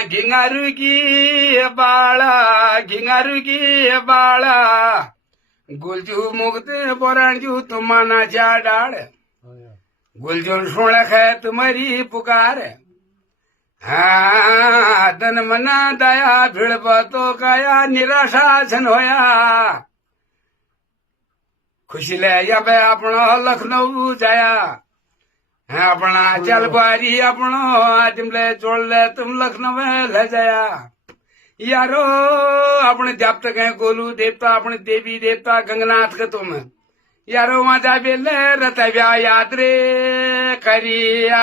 घिंगारुगी बाळा गुलजू मुगते बोरांजू तुमानाच्या डाळ गुलजून सोळख तुम्हारी पुकार हा तन मना दया भिड़बतो काया निराशा छन होया खुशी ले या बे अपनो लखनऊ जाया अपना चल बारी अपनो तुमले जोड़ ले तुम लखनऊ ले जाया यारो अपने जब तक है गोलू देवता अपने देवी देवता गंगनाथ के तुम यारो माझा बेले रतव्या याद रे करिया